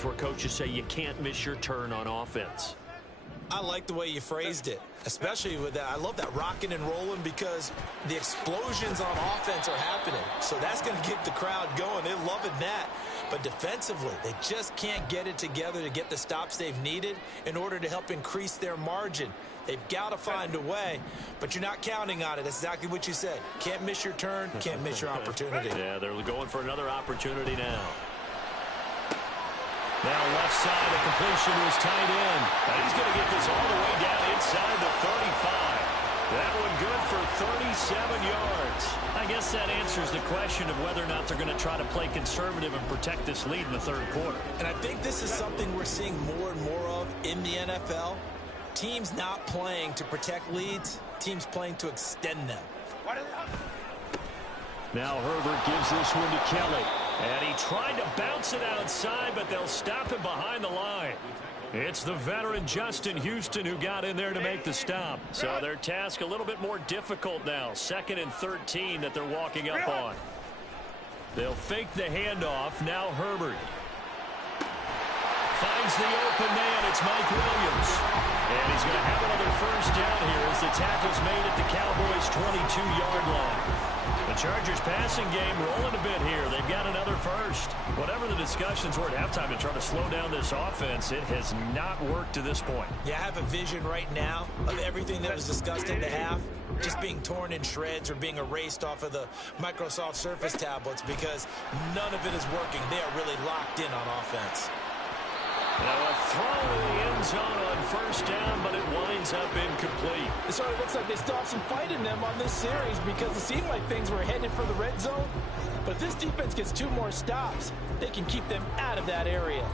situations where coaches say you can't miss your turn on offense. I like the way you phrased it, especially with that. I love that rocking and rolling because the explosions on offense are happening. So that's going to get the crowd going. They're loving that. But defensively, they just can't get it together to get the stops they've needed in order to help increase their margin. They've got to find a way, but you're not counting on it. That's exactly what you said. Can't miss your turn, can't miss your opportunity. Yeah, they're going for another opportunity now. Now left side, a completion to his tight end. And he's going to get this all the way down inside the 35. That one good for 37 yards. I guess that answers the question of whether or not they're going to try to play conservative and protect this lead in the third quarter. And I think this is something we're seeing more and more of in the NFL. Teams not playing to protect leads, teams playing to extend them. Now Herbert gives this one to Kelly. And he tried to bounce it outside, but they'll stop him behind the line. It's the veteran Justin Houston who got in there to make the stop. So their task a little bit more difficult now. 2nd and 13 that they're walking up on. They'll fake the handoff. Now Herbert finds the open man. It's Mike Williams. And he's going to have another first down here as the tackle's made at the Cowboys' 22-yard line. The Chargers passing game rolling a bit here. They've got another first. Whatever the discussions were at halftime to try to slow down this offense, it has not worked to this point. Yeah, I have a vision right now of everything that was discussed at the half just being torn in shreds or being erased off of the Microsoft Surface tablets because none of it is working. They are really locked in on offense. Now a throw in the end zone on first down, but it winds up incomplete. It sort of looks like they still have some fight in them on this series because it seemed like things were headed for the red zone. But if this defense gets 2 more stops, they can keep them out of that area.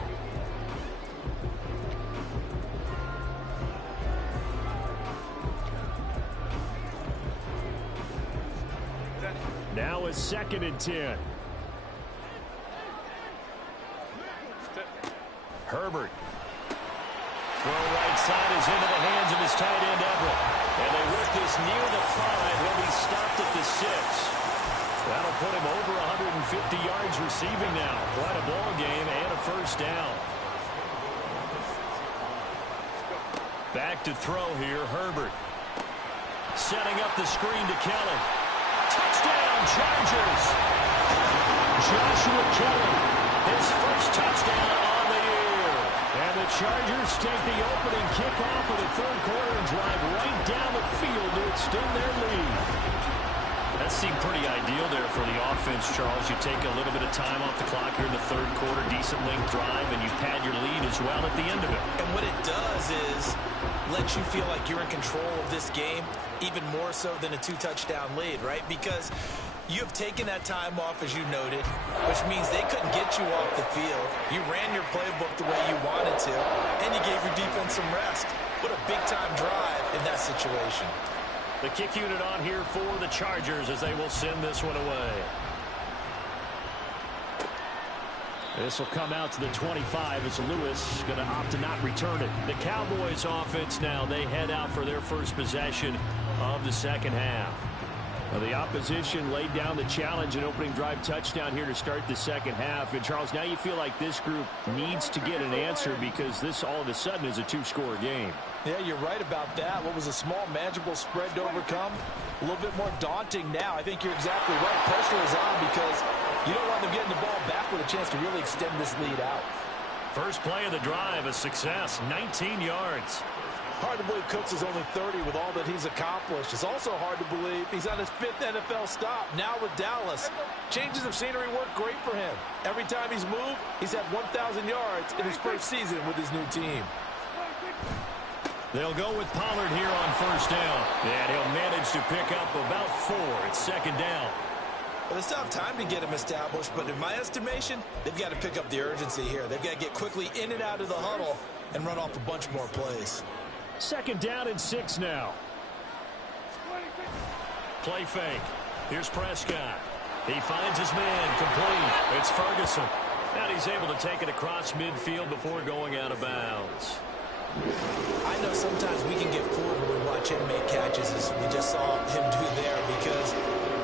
Now it's 2nd and 10. Herbert. Throw right side is into the hands of his tight end, Everett. And they work this near the 5. He'll be stopped at the 6. That'll put him over 150 yards receiving now. Quite a ball game and a first down. Back to throw here, Herbert. Setting up the screen to Kelly. Touchdown, Chargers! Joshua Kelly, his first touchdown on the year. And the Chargers take the opening kickoff of the third quarter and drive right down the field to extend their lead. That seemed pretty ideal there for the offense, Charles. You take a little bit of time off the clock here in the third quarter, decent length drive, and you pad your lead as well at the end of it. And what it does is let you feel like you're in control of this game, even more so than a 2-touchdown lead, right? Because you have taken that time off, as you noted, which means they couldn't get you off the field. You ran your playbook the way you wanted to, and you gave your defense some rest. What a big-time drive in that situation. The kick unit on here for the Chargers as they will send this one away. This will come out to the 25 as Lewis going to opt to not return it. The Cowboys offense now, they head out for their first possession of the second half. Well, the opposition laid down the challenge and opening drive touchdown here to start the second half. And, Charles, now you feel like this group needs to get an answer because this all of a sudden is a 2-score game. Yeah, you're right about that. What was a small, manageable spread to overcome, a little bit more daunting now. I think you're exactly right. Pressure is on because you don't want them getting the ball back with a chance to really extend this lead out. First play of the drive, a success, 19 yards. Hard to believe Cooks is only 30 with all that he's accomplished. It's also hard to believe he's on his 5th NFL stop, now with Dallas. Changes of scenery work great for him. Every time he's moved, he's had 1,000 yards in his first season with his new team. They'll go with Pollard here on first down. And he'll manage to pick up about 4. It's second down. Well, they still have time to get him established, but in my estimation, they've got to pick up the urgency here. They've got to get quickly in and out of the huddle and run off a bunch more plays. Second down and 6 now. Play fake. Here's Prescott. He finds his man complete. It's Ferguson. And he's able to take it across midfield before going out of bounds. I know sometimes we can get fooled when we watch him make catches, as we just saw him do there, because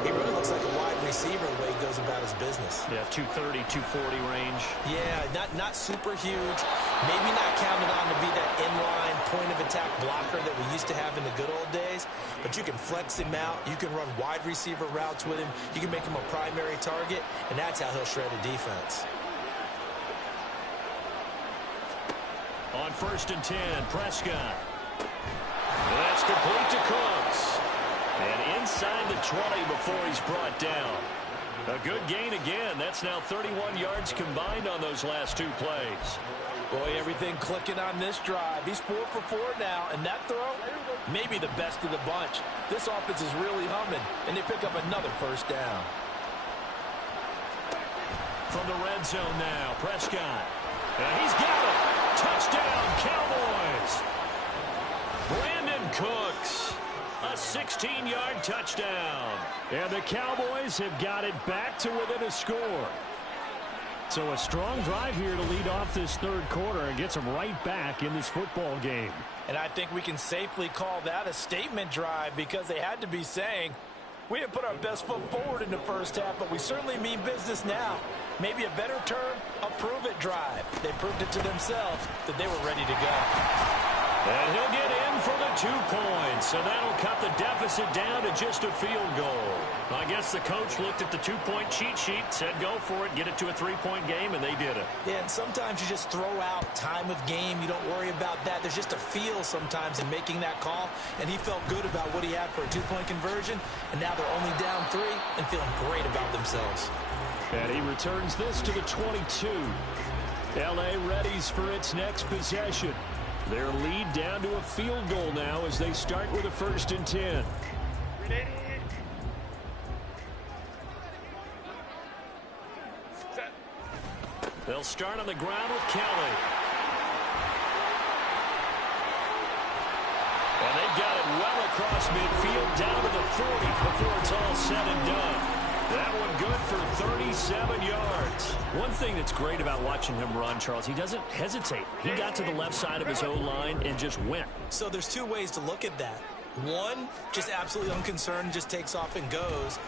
he really looks like a wide receiver the way he goes about his business. Yeah, 230, 240 range. Yeah, not super huge. Maybe not counted on to be that inline point-of-attack blocker that we used to have in the good old days, but you can flex him out. You can run wide receiver routes with him. You can make him a primary target, and that's how he'll shred a defense. On 1st and 10, Prescott. That's complete to Cooks. And inside the 20 before he's brought down. A good gain again. That's now 31 yards combined on those last 2 plays. Boy, everything clicking on this drive. He's 4 for 4 now, and that throw, maybe the best of the bunch. This offense is really humming, and they pick up another 1st down. From the red zone now, Prescott. And he's got it. Touchdown, Cowboys. Brandon Cooks. A 16-yard touchdown. And the Cowboys have got it back to within a score. So a strong drive here to lead off this 3rd quarter and gets them right back in this football game. And I think we can safely call that a statement drive because they had to be saying, we didn't put our best foot forward in the 1st half, but we certainly mean business now. Maybe a better term, a prove-it drive. They proved it to themselves that they were ready to go. And he'll get in for the 2 points, and that'll cut the deficit down to just a field goal. I guess the coach looked at the 2-point cheat sheet, said go for it, get it to a 3-point game, and they did it. Yeah, and sometimes you just throw out time of game. You don't worry about that. There's just a feel sometimes in making that call, and he felt good about what he had for a 2-point conversion, and now they're only down 3 and feeling great about themselves. And he returns this to the 22. L.A. readies for its next possession. Their lead down to a field goal now as they start with a 1st and 10. They'll start on the ground with Kelly. And they've got it well across midfield down to the 40 before it's all said and done. That one good for 37 yards. One thing that's great about watching him run, Charles, he doesn't hesitate. He got to the left side of his O-line and just went. So there's 2 ways to look at that. One, just absolutely unconcerned, just takes off and goes.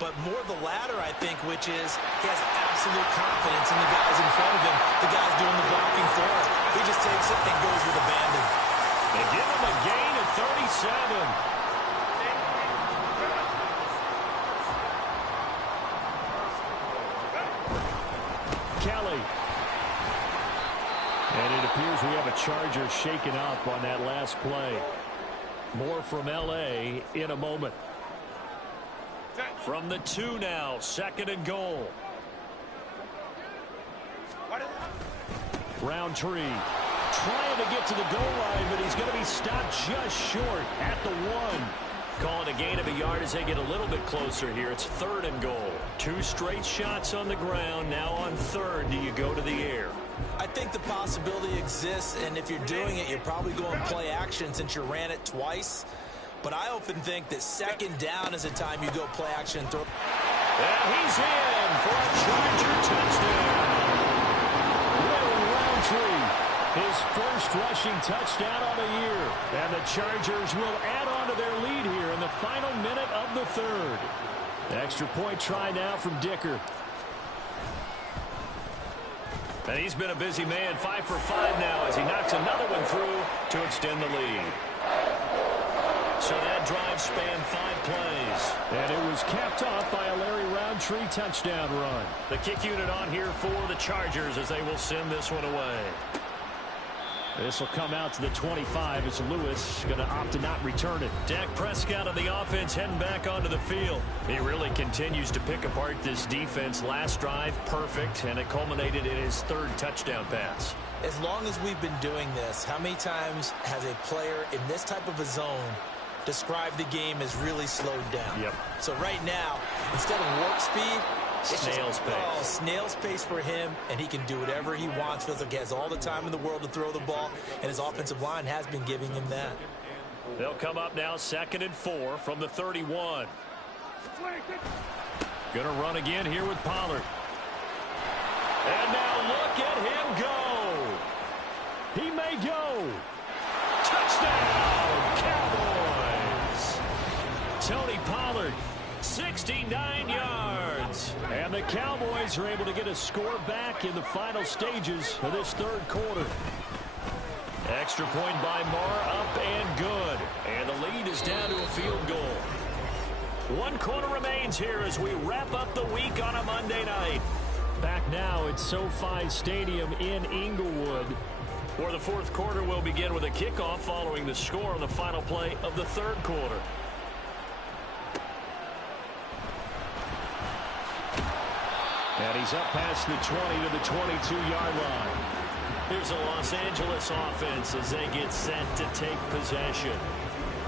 But more the latter, I think, which is he has absolute confidence in the guys in front of him, the guys doing the blocking for him. He just takes it and goes with abandon. They give him a gain of 37. Kelly. And it appears we have a Charger shaken up on that last play. More from L.A. in a moment. From the 2 now, 2nd and goal. Roundtree trying to get to the goal line, but he's going to be stopped just short at the 1. Calling a gain of a yard as they get a little bit closer here. It's 3rd and goal. 2 straight shots on the ground. Now on 3rd, do you go to the air? I think the possibility exists, and if you're doing it, you're probably going play action since you ran it twice. But I often think that 2nd down is the time you go play action. And he's in for a Charger touchdown. Roundtree, his 1st rushing touchdown of the year. And the Chargers will add on to their lead here in the final minute of the 3rd. Extra point try now from Dicker. And he's been a busy man, 5 for 5 now as he knocks another one through to extend the lead. So that drive spanned 5 plays. And it was capped off by a Larry Roundtree touchdown run. The kick unit on here for the Chargers as they will send this one away. This will come out to the 25 as Lewis going to opt to not return it. Dak Prescott on the offense heading back onto the field. He really continues to pick apart this defense. Last drive, perfect, and it culminated in his 3rd touchdown pass. As long as we've been doing this, how many times has a player in this type of a zone described the game as really slowed down? Yep. So right now, instead of warp speed, snail's pace. Oh, snail's pace for him, and he can do whatever he wants. Feels like he has all the time in the world to throw the ball, and his offensive line has been giving him that. They'll come up now 2nd and 4 from the 31. Going to run again here with Pollard. And now look at him go. He may go. Touchdown, Cowboys. Tony Pollard, 69 yards. And the Cowboys are able to get a score back in the final stages of this third quarter. Extra point by Marr, up and good. And the lead is down to a field goal. 1 quarter remains here as we wrap up the week on a Monday night. Back now at SoFi Stadium in Inglewood, where the fourth quarter will begin with a kickoff following the score on the final play of the third quarter. And he's up past the 20 to the 22-yard line. Here's the Los Angeles offense as they get set to take possession.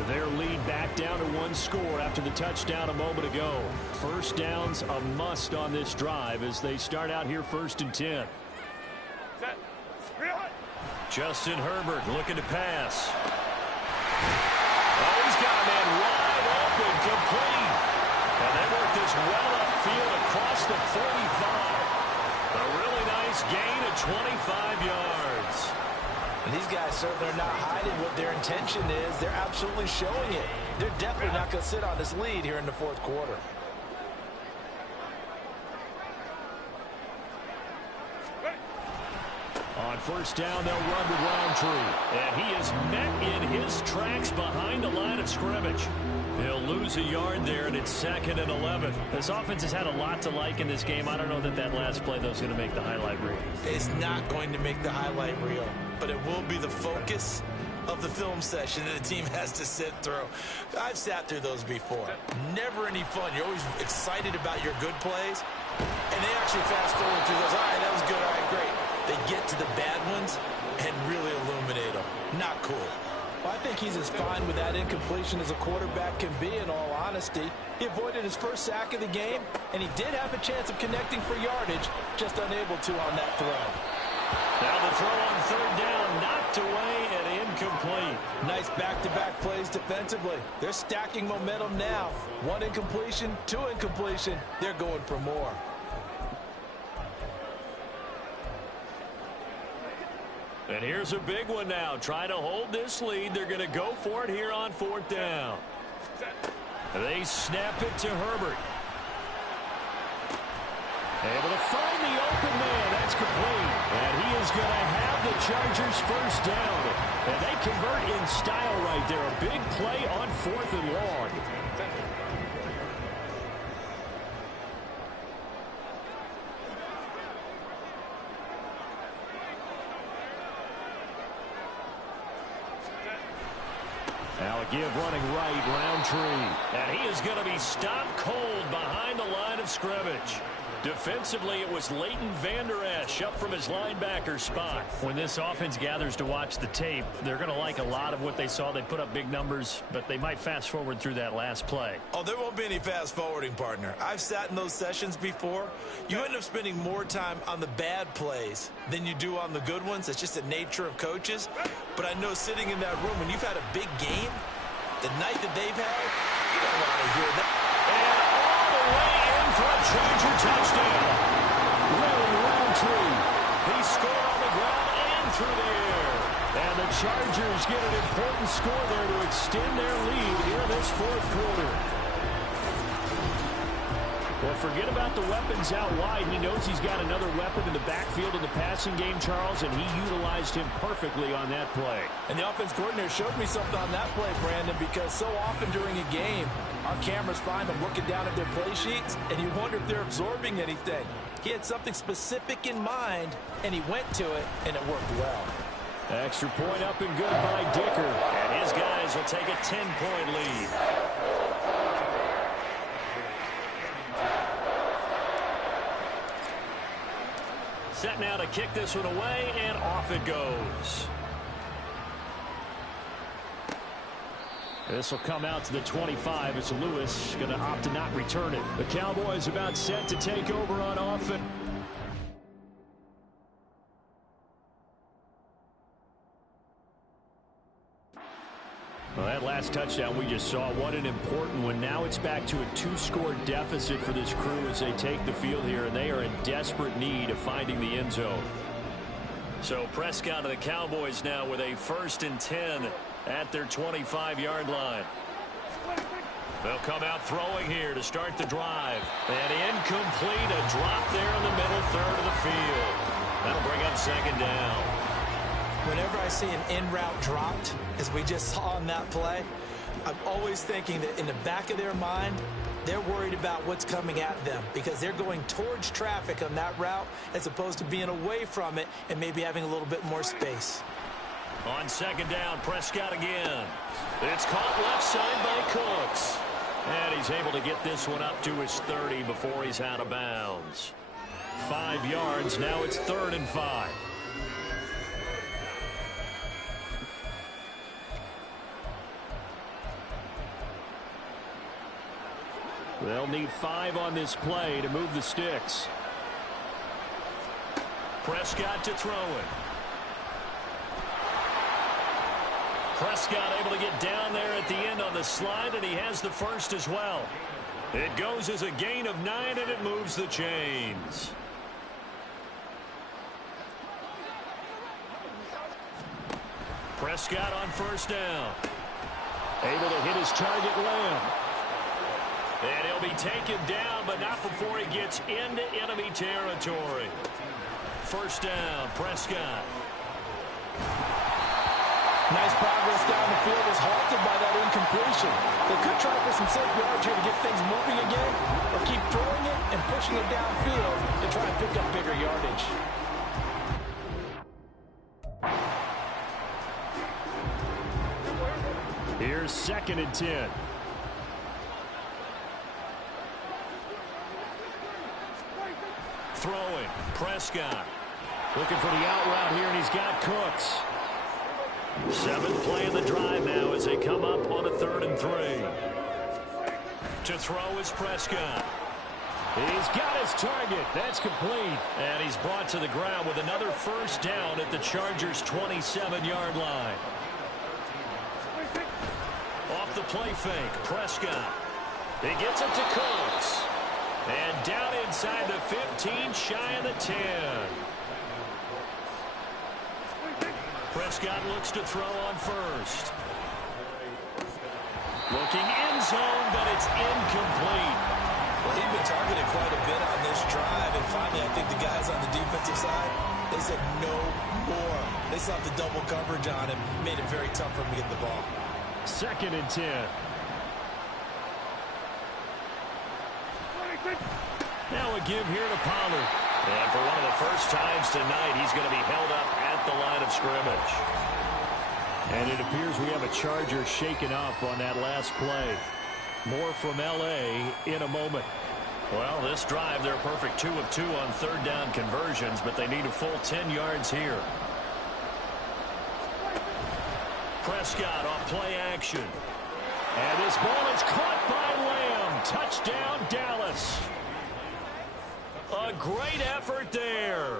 Their lead back down to 1 score after the touchdown a moment ago. First down's a must on this drive as they start out here 1st and 10. Justin Herbert looking to pass. Oh, he's got a man wide open, complete. And they work this well upfield across the 45. A really nice gain of 25 yards. And these guys certainly are not hiding what their intention is. They're absolutely showing it. They're definitely not going to sit on this lead here in the fourth quarter. On first down, they'll run with Roundtree. And he is met in his tracks behind the line of scrimmage. He'll lose a yard there, and it's 2nd and 11. This offense has had a lot to like in this game. I don't know that last play, though, is going to make the highlight reel. It's not going to make the highlight reel, but it will be the focus of the film session that the team has to sit through. I've sat through those before. Never any fun. You're always excited about your good plays, and they actually fast forward through those. All right, that was good. All right, great. They get to the bad ones and really illuminate them. Not cool. Well, I think he's as fine with that incompletion as a quarterback can be, in all honesty. He avoided his first sack of the game, and he did have a chance of connecting for yardage, just unable to on that throw. Now the throw on 3rd down, knocked away and incomplete. Nice back-to-back plays defensively. They're stacking momentum now. 1 incompletion, 2 incompletion. They're going for more. And here's a big one now. Trying to hold this lead. They're going to go for it here on 4th down. They snap it to Herbert. Able to find the open man. That's complete. And he is going to have the Chargers first down. And they convert in style right there. A big play on 4th and long. Now a give running right, Roundtree. And he is going to be stopped cold behind the line of scrimmage. Defensively, it was Leighton Vander Esch up from his linebacker spot. When this offense gathers to watch the tape, they're going to like a lot of what they saw. They put up big numbers, but they might fast forward through that last play. Oh, there won't be any fast forwarding, partner. I've sat in those sessions before. You end up spending more time on the bad plays than you do on the good ones. It's just the nature of coaches. But I know sitting in that room, when you've had a big game, the night that they've had, you don't want to hear that. And all the way in for a Charger touchdown. Really, Roundtree. He scored on the ground and through the air. And the Chargers get an important score there to extend their lead here in this 4th quarter. Well, forget about the weapons out wide. He knows he's got another weapon in the backfield in the passing game, Charles, and he utilized him perfectly on that play. And the offense coordinator showed me something on that play, Brandon, because so often during a game, our cameras find them looking down at their play sheets, and you wonder if they're absorbing anything. He had something specific in mind, and he went to it, and it worked well. Extra point up and good by Dicker. And his guys will take a 10-point lead. Set now to kick this one away, and off it goes. This will come out to the 25 as Lewis going to opt to not return it. The Cowboys about set to take over on offense. Well, that last touchdown we just saw, what an important one. Now it's back to a 2-score deficit for this crew as they take the field here, and they are in desperate need of finding the end zone. So Prescott and the Cowboys now with a 1st and 10 at their 25-yard line. They'll come out throwing here to start the drive. And incomplete, a drop there in the middle third of the field. That'll bring up second down. Whenever I see an in-route dropped, as we just saw on that play, I'm always thinking that in the back of their mind, they're worried about what's coming at them because they're going towards traffic on that route as opposed to being away from it and maybe having a little bit more space. On second down, Prescott again. It's caught left side by Cooks. And he's able to get this one up to his 30 before he's out of bounds. 5 yards, now it's 3rd and 5. They'll need 5 on this play to move the sticks. Prescott to throw it. Prescott able to get down there at the end on the slide, and he has the first as well. It goes as a gain of 9, and it moves the chains. Prescott on first down. Able to hit his target, Lamb. And he'll be taken down, but not before he gets into enemy territory. First down, Prescott. Nice progress down the field is halted by that incompletion. They could try for some safe yards here to get things moving again, or keep throwing it and pushing it downfield to try and pick up bigger yardage. Here's 2nd and 10. Throwing, Prescott. Looking for the out route here, and he's got Cooks. 7th play of the drive now as they come up on a 3rd and 3. To throw is Prescott. He's got his target. That's complete. And he's brought to the ground with another first down at the Chargers' 27-yard line. Off the play fake, Prescott. He gets it to Cooks. And down inside the 15, shy of the 10. Prescott looks to throw on first. Looking end zone, but it's incomplete. Well, he'd been targeted quite a bit on this drive, and finally I think the guys on the defensive side, they said no more. They saw the double coverage on him, made it very tough for him to get the ball. 2nd and 10. Now a give here to Pollard. And for one of the first times tonight, he's going to be held up at the line of scrimmage. And it appears we have a Charger shaken up on that last play. More from L.A. in a moment. Well, this drive, they're perfect 2 of 2 on 3rd down conversions, but they need a full 10 yards here. Prescott on play action. And this ball is caught by Lamb. Touchdown, Dallas. A great effort there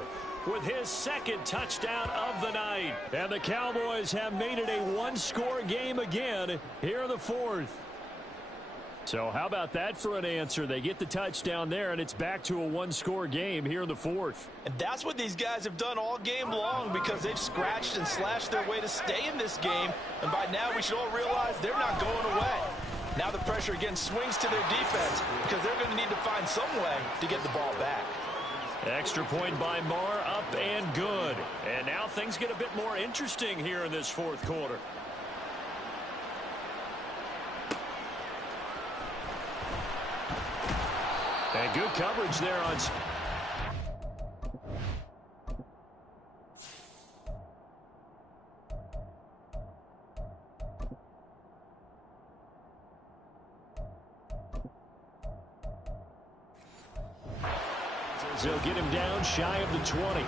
with his 2nd touchdown of the night. And the Cowboys have made it a one-score game again here in the 4th. So how about that for an answer? They get the touchdown there, and it's back to a one-score game here in the 4th. And that's what these guys have done all game long because they've scratched and slashed their way to stay in this game. And by now we should all realize they're not going away. Now the pressure again swings to their defense because they're going to need to find some way to get the ball back. Extra point by Marr, up and good. And now things get a bit more interesting here in this 4th quarter. And good coverage there on... They'll get him down shy of the 20.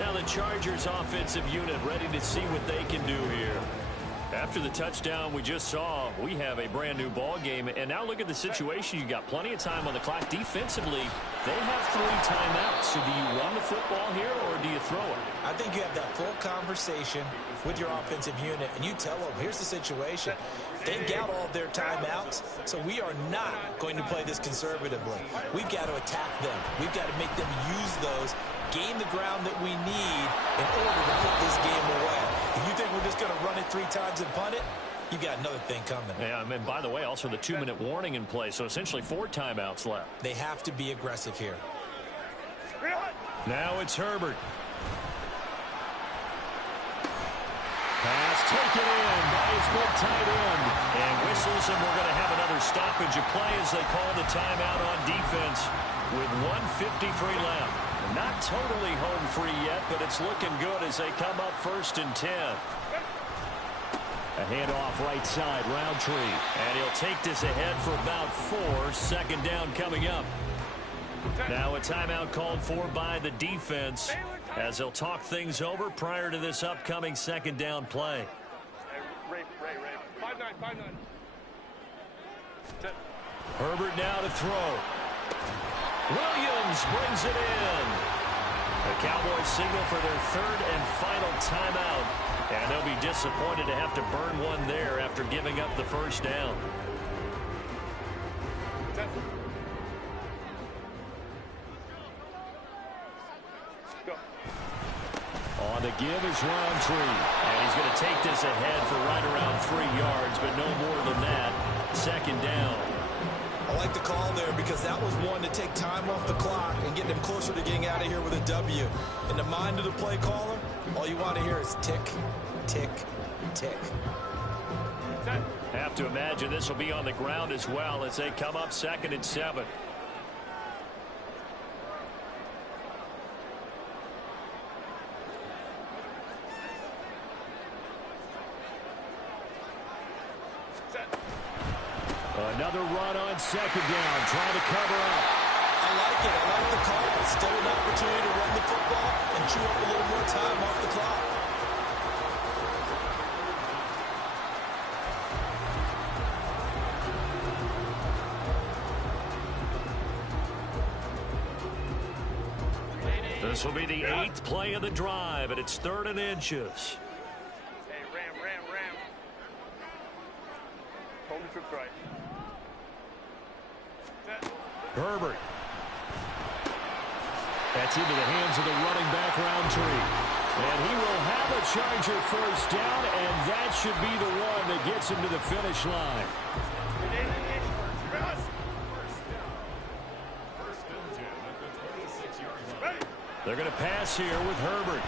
Now the Chargers offensive unit ready to see what they can do here. After the touchdown we just saw, we have a brand new ball game. And now look at the situation. You got plenty of time on the clock. Defensively, they have 3 timeouts. So do you run the football here or do you throw it? I think you have that full conversation with your offensive unit, and you tell them, here's the situation. They've got all their timeouts, so we are not going to play this conservatively. We've got to attack them. We've got to make them use those, gain the ground that we need in order to put this game away. If you think we're just going to run it 3 times and punt it, You got another thing coming. Yeah, and by the way, also the 2-minute warning in play, so essentially 4 timeouts left. They have to be aggressive here. Now it's Herbert. Pass taken in by his big tight end. And whistles, and we're going to have another stoppage of play as they call the timeout on defense with 1:53 left. Not totally home free yet, but it's looking good as they come up 1st and 10. A handoff right side, Roundtree. And he'll take this ahead for about 4. Second down coming up. Now a timeout called for by the defense as they'll talk things over prior to this upcoming second down play. Ray. 5-9. Herbert now to throw. Williams brings it in. The Cowboys signal for their 3rd and final timeout. And they'll be disappointed to have to burn one there after giving up the first down. On the give is Roundtree. And he's going to take this ahead for right around 3 yards, but no more than that. Second down. I like the call there because that was one to take time off the clock and get them closer to getting out of here with a W. In the mind of the play caller, all you want to hear is tick, tick, tick. Have to imagine this will be on the ground as well as they come up 2nd and 7. Another run on 2nd down, trying to cover up. I like it. I like the call. Still an opportunity to run the football and chew up a little more time off the clock. This will be the 8th play of the drive, and it's 3rd and inches. Hey, Ram. Hold the troops right. Herbert. That's into the hands of the running back, Roundtree. And he will have a Charger first down, and that should be the one that gets him to the finish line. They're going to pass here with Herbert.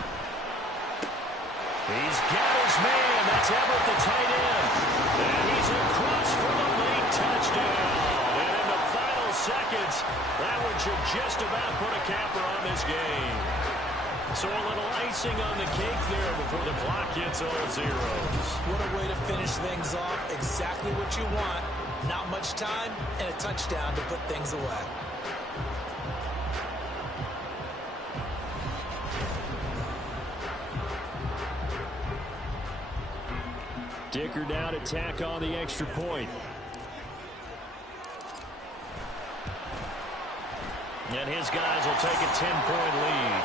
He's got his man. That's Everett, the tight end. And he's across for the late touchdown. And in the final seconds, that one should just about put a capper on this game. So a little icing on the cake there before the clock hits all zeros. What a way to finish things off. Exactly what you want. Not much time and a touchdown to put things away. Dicker down to tack on the extra point. And his guys will take a 10-point lead.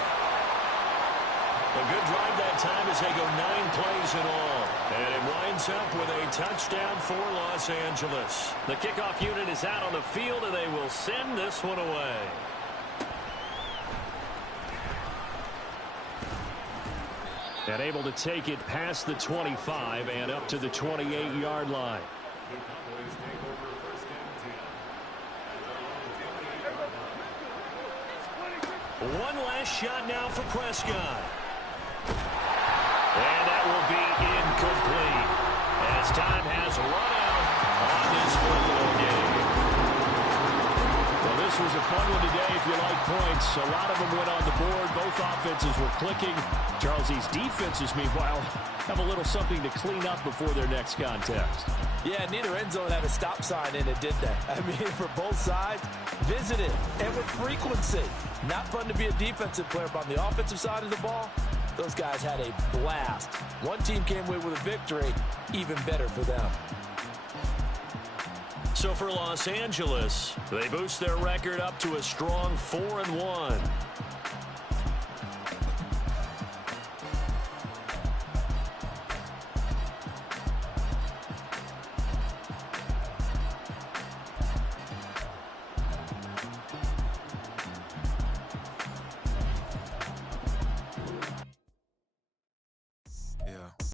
A good drive that time as they go 9 plays in all. And it winds up with a touchdown for Los Angeles. The kickoff unit is out on the field, and they will send this one away. And able to take it past the 25 and up to the 28-yard line. One last shot now for Prescott. And that will be incomplete as time has run out on this football game. Well, this was a fun one today if you like points. A lot of them went on the board. Both offenses were clicking. Charles, these defenses, meanwhile, have a little something to clean up before their next contest. Yeah, neither end zone had a stop sign in it, did they? I mean, for both sides, visited and with frequency. Not fun to be a defensive player, but on the offensive side of the ball, those guys had a blast. One team came away with a victory, even better for them. So for Los Angeles, they boost their record up to a strong 4-1.